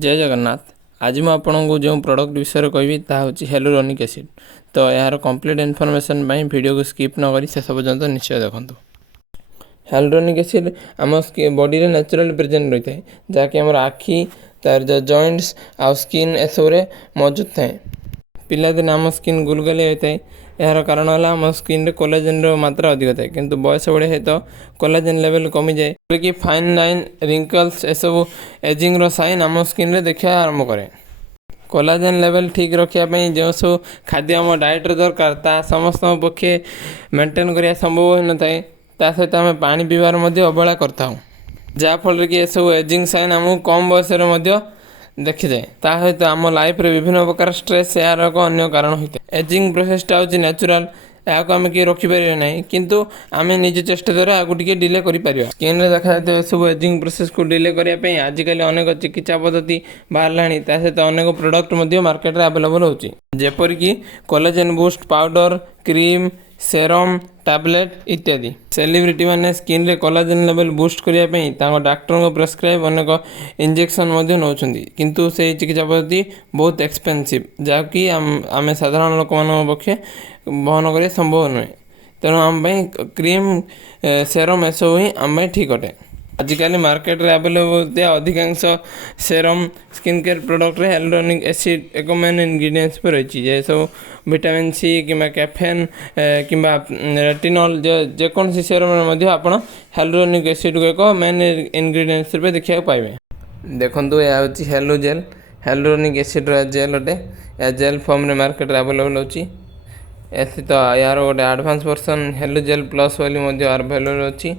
जय जगन्नाथ। आज मैं आपको जो प्रोडक्ट विषय कहि हेलुरोनिक एसिड। तो यार कंप्लीट इनफॉरमेशन वीडियो को स्किप न करी शेष पर्यंत निश्चय देखो। हेलुरोनिक एसिड आम बॉडी रे नेचुरल प्रेजेंट रही है जहाँकि आम आखि तार जो जॉइंट्स आ स्किन एसबू मौजूद थाए। पिलादिन आम स्किन गुलगुली होता है। यार कारण है आम स्किन रे कोलाजेन मात्रा अधिक थाए किंतु बयस बढ़े सहित कोलाजेन लेवल कमी जाए कि फाइन लाइन रिंकल्स एसबू एजिंग साइन आम स्किन रे देखा आरंभ करे। कोलाजेन लेवल ठीक रखापी जो सब खाद्य आम डाएट दरकार ता समस्त पक्षे मेंटेन करने संभव हो न थाए। ता सहित आम पानी पीबार अवहेला करता जहाँफल कि सब एजिंग साइन आमको कम बयस देखी जाए। ता सहित आम लाइफ रे विभिन्न प्रकार स्ट्रेस यार एक अन्य कारण होता है। एजिंग प्रोसेसटा हूँ नेचुरल या आम किए रखिपर ना किंतु आम निज चेष्टा द्वारा आगे टे डिले कर स्किन रे देखा जाए सब एजिंग प्रोसेस को डिले करने आजिकल अनेक चिकित्सा पद्धति बाहर सहित अनेक प्रोडक्ट मार्केट रे अवेलेबल होची जेपरिक collagen boost powder cream serum tablet इत्यादि। सेलिब्रिटी मैंने स्किन रे कोलाजेन लेवल बूस्ट करने डाक्टर को प्रेस्क्राइब अनेक इंजेक्शन नौकरी किंतु से चिकित्सा पद्धति बहुत एक्सपेंसिव जहाँकि आम साधारण लोक पक्षे बहन कर संभव नुहे। तेणु आम क्रीम सेरम एसबू ही आम ठीक अटे। आजिकल मार्केट रे अवेलेबल अधिकांश सेरम स्किन केयर प्रोडक्ट रे हेलुरोनिक एसिड एक मेन इंग्रेडिएंट्स पर रही है। सब विटामिन सी कि कैफेन कि रेटिनॉल जेकोसी सेरम आप हेलुरोनिक एसिड को एक मेन इंग्रेडिएंट्स पे देखा पाइबे। देखो यह हूँ हेलुजेल हेलुरोनिक एसिड जेल अटे। या जेल फॉर्म रे मार्केट रे अवेलेबल होची। ऐसे तो यार गोटे एडवांस वर्सन हेलुजेल प्लस वाली अवेलेबल अच्छी।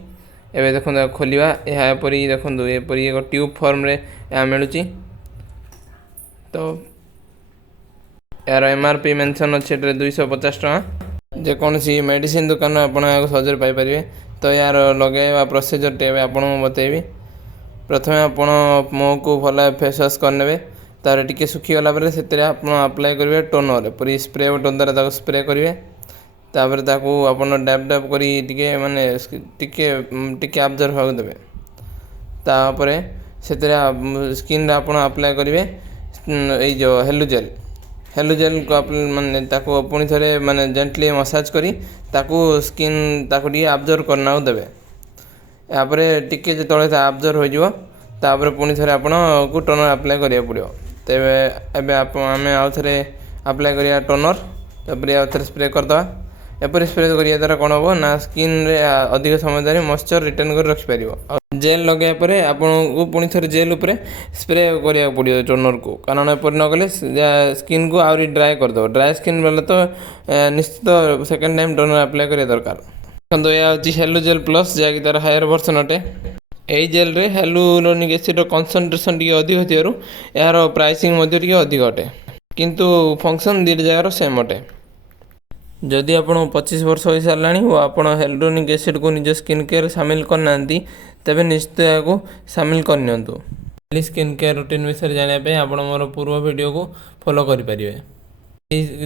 एवं देखो खोलिया यापरी देखो एपरी एक ट्यूब फॉर्म रे या मिलूँ। तो यार एमआरपी मेंशन अच्छे 250 टका जेकोसी मेडिसिन दुकान आप सहज पाइपर। तो यार लगे प्रोसीजर टे आपको बतेबी। प्रथम आप मुँह को भल फेस वाश करने तार टिके सुखीगला से अप्लाई करेंगे टोनर पूरी स्प्रे बोतल द्वारा स्प्रे करेंगे। तापर ताकू आपन डैब डैब करी टिके माने टिके ऑब्जर्व हो देबे। तापरे सेतरे स्किन रे आपन अप्लाई करिवे ए जो हेलुजेल को माने ताकू पुनी थरे माने जेंटली मसाज करी ताकू स्किन ताकू टिके ऑब्जर्व करना देबे। यापरे टिके जे तळे ऑब्जर्व हो जिवो तापरे पुनी थरे आपन को टोनर अप्लाई करिया पड़ियो। तेबे एबे आप आमे आउ थरे अप्लाई करिया टोनर तापरे आउ थरे स्प्रे कर दवा। एपर स्प्रे करिया द्वारा कौन हम ना स्किन रे अधिक समय धरी मॉइस्चर रिटर्न कर रखि परिबो। जेल लगे पर आपको पुणी थे जेल उपरे स्प्रे करिया पड़ियो टोनर को कारण एपर न कले स्किन को आउरी ड्राई कर दो। ड्राई स्किन वाला तो निश्चित सेकेंड टाइम टोनर अप्लाई करिया दरकार। देखो यह हूँ हेलुजेल प्लस जहाँकि तार हायर वर्सन अटे। यही जेल रे हेलुरोनिक एसिड कंसंट्रेशन टी अधिक थी यार प्राइसिंग अधिक अटे किंतु फंक्शन दुईटा जगार सेम अटे। जदि आप 25 वर्ष हो सारा और आप हेलुरोनिक एसिड को निज स्किन केयर सामिल करना तेरे निश्चित या सामिल करनी। स्किन केयर रूटीन विषय जानापी आप मोर पूर्व वीडियो को फॉलो करेंगे।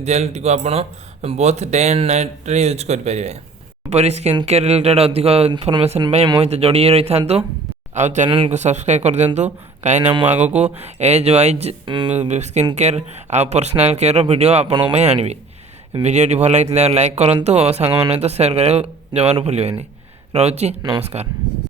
जेल टी को आप बोथ डे एंड नाइट रे यूज करेंगे। स्किन केयर रिलेटेड अधिक इनफॉरमेशन मोहित जोड़ी रही था आउ चैनल को सब्सक्राइब कर दिंतु कहीं मुझे आग को एज वाइज स्किन केयर आ पर्सनल केयर वीडियो आपंक आनबी। वीडियो भल लगी लाइक करूँ और सांग तो सेयार करा जमार भूल रोची नमस्कार।